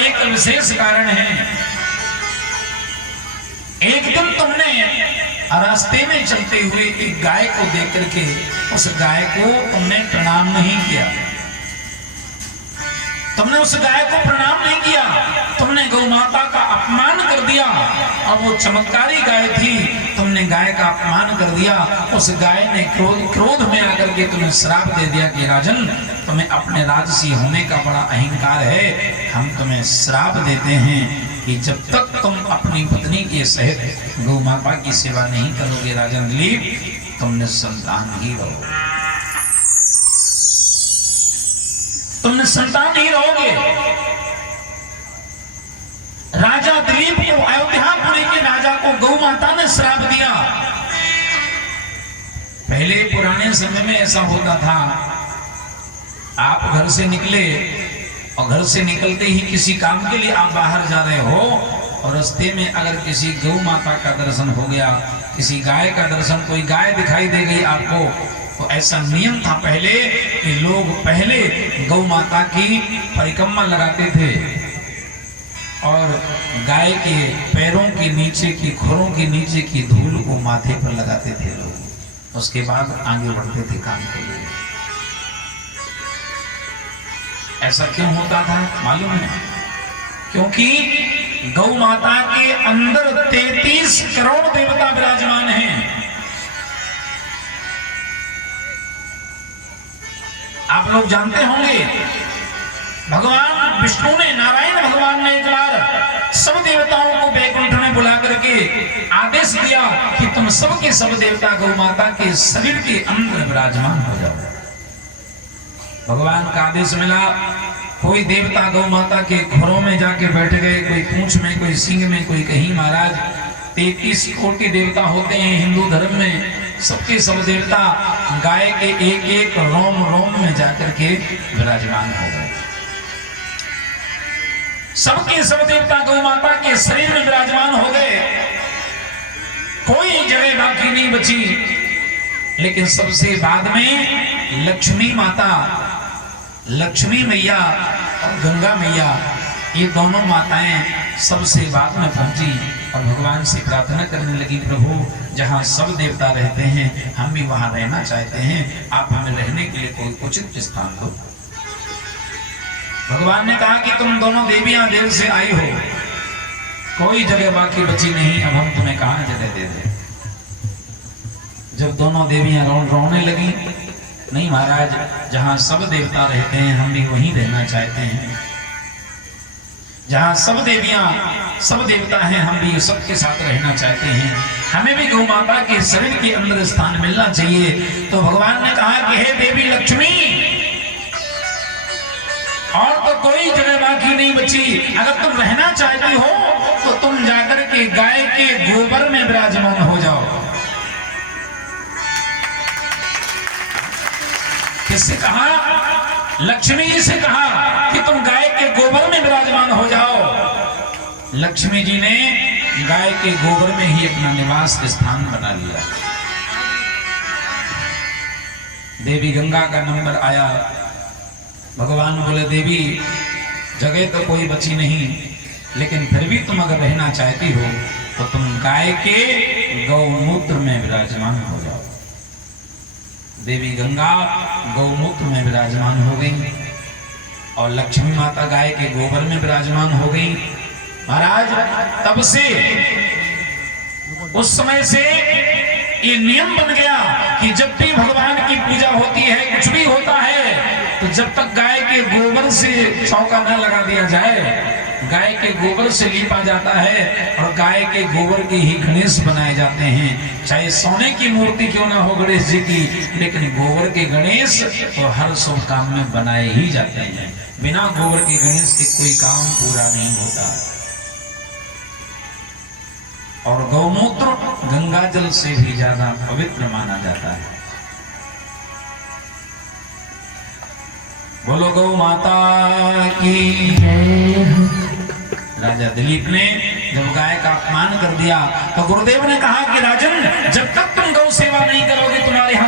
एक विशेष कारण है। एक दिन तुमने रास्ते में चलते हुए एक गाय को देख करके उस गाय को तुमने प्रणाम नहीं किया। तुमने उस गाय को प्रणाम नहीं किया, तुमने गौ माता का अपमान कर दिया। और वो चमत्कारी गाय थी, तुमने गाय का अपमान कर दिया। उस गाय ने क्रोध में आकर के तुम्हें श्राप दे दिया कि राजन, तुम्हें अपने राजसी होने का बड़ा अहंकार है, हम तुम्हें श्राप देते हैं कि जब तक तुम अपनी पत्नी के सहित गौ माता की सेवा नहीं करोगे राजन दिलीप, तुमने संतान ही रहोगे, तुमने संतान ही रहोगे। राजा दिलीप को, अयोध्यापुरी के राजा को गौ माता ने श्राप दिया। पहले पुराने समय में ऐसा होता था, आप घर से निकले और घर से निकलते ही किसी काम के लिए आप बाहर जा रहे हो और रास्ते में अगर किसी गौ माता का दर्शन हो गया, किसी गाय का दर्शन, कोई गाय दिखाई दे गई आपको, तो ऐसा नियम था पहले कि लोग पहले गौ माता की परिक्रमा लगाते थे और गाय के पैरों के नीचे की, खुरों के नीचे की धूल को माथे पर लगाते थे लोग, उसके बाद आगे बढ़ते थे काम के लिए। ऐसा क्यों होता था मालूम है? क्योंकि गौ माता के अंदर 33 करोड़ देवता विराजमान हैं। आप लोग जानते होंगे, भगवान विष्णु ने, नारायण भगवान ने एक बार सब देवताओं को वैकुंठ में बुला करके आदेश दिया कि तुम सब के सब देवता गौ माता के शरीर के अंदर विराजमान हो जाओ। भगवान का आदेश मिला, कोई देवता गौ माता के खुरों में जाके बैठ गए, कोई पूंछ में, कोई सींग में, कोई कहीं। महाराज 33 कोटि देवता होते हैं हिंदू धर्म में, सबके सब देवता गाय के एक एक रोम रोम में जाकर के विराजमान हो गए। सबके सब देवता गौ माता के शरीर में विराजमान हो गए, कोई जगह बाकी नहीं बची। लेकिन सबसे बाद में लक्ष्मी माता, लक्ष्मी मैया और गंगा मैया, ये दोनों माताएं सबसे बाद में पहुंची और भगवान से प्रार्थना करने लगी, प्रभु जहां सब देवता रहते हैं हम भी वहां रहना चाहते हैं, आप हमें रहने के लिए कोई उचित स्थान दो। भगवान ने कहा कि तुम दोनों देवियां देव से आई हो, कोई जगह बाकी बची नहीं, अब हम तुम्हें कहां जगह दे दें। जब दोनों देवियां रोने लगी, नहीं महाराज, जहां सब देवता रहते हैं हम भी वहीं रहना चाहते हैं, जहां सब देवियां सब देवता हैं हम भी सबके साथ रहना चाहते हैं, हमें भी गौ माता के शरीर के अंदर स्थान मिलना चाहिए। तो भगवान ने कहा कि हे देवी लक्ष्मी, और तो कोई जगह बाकी नहीं बची, अगर तुम रहना चाहती हो तो तुम जाकर के गाय के गोबर में विराजमान हो जाओ। किससे कहा? लक्ष्मी जी से कहा कि तुम गाय के गोबर में विराजमान हो जाओ। लक्ष्मी जी ने गाय के गोबर में ही अपना निवास स्थान बना लिया। देवी गंगा का नंबर आया, भगवान बोले देवी जगह तो कोई बची नहीं, लेकिन फिर भी तुम अगर रहना चाहती हो तो तुम गाय के गौमूत्र में विराजमान हो जाओ। देवी गंगा गौमूत्र में विराजमान हो गई और लक्ष्मी माता गाय के गोबर में विराजमान हो गई। महाराज तब से, उस समय से ये नियम बन गया कि जब भी भगवान की पूजा होती है, कुछ भी होता है, तो जब तक गाय के गोबर से चौका न लगा दिया जाए, गाय के गोबर से लीपा जाता है और गाय के गोबर के ही गणेश बनाए जाते हैं। चाहे सोने की मूर्ति क्यों ना हो गणेश जी की, लेकिन गोबर के गणेश तो हर शुभ काम में बनाए ही जाते हैं। बिना गोबर के गणेश के कोई काम पूरा नहीं होता। और गौमूत्र गंगा जल से भी ज्यादा पवित्र माना जाता है। बोलो गौ माता की। राजा दिलीप ने जब गाय का अपमान कर दिया तो गुरुदेव ने कहा कि राजन, जब तक तुम गौ सेवा नहीं करोगे तुम्हारे यहाँ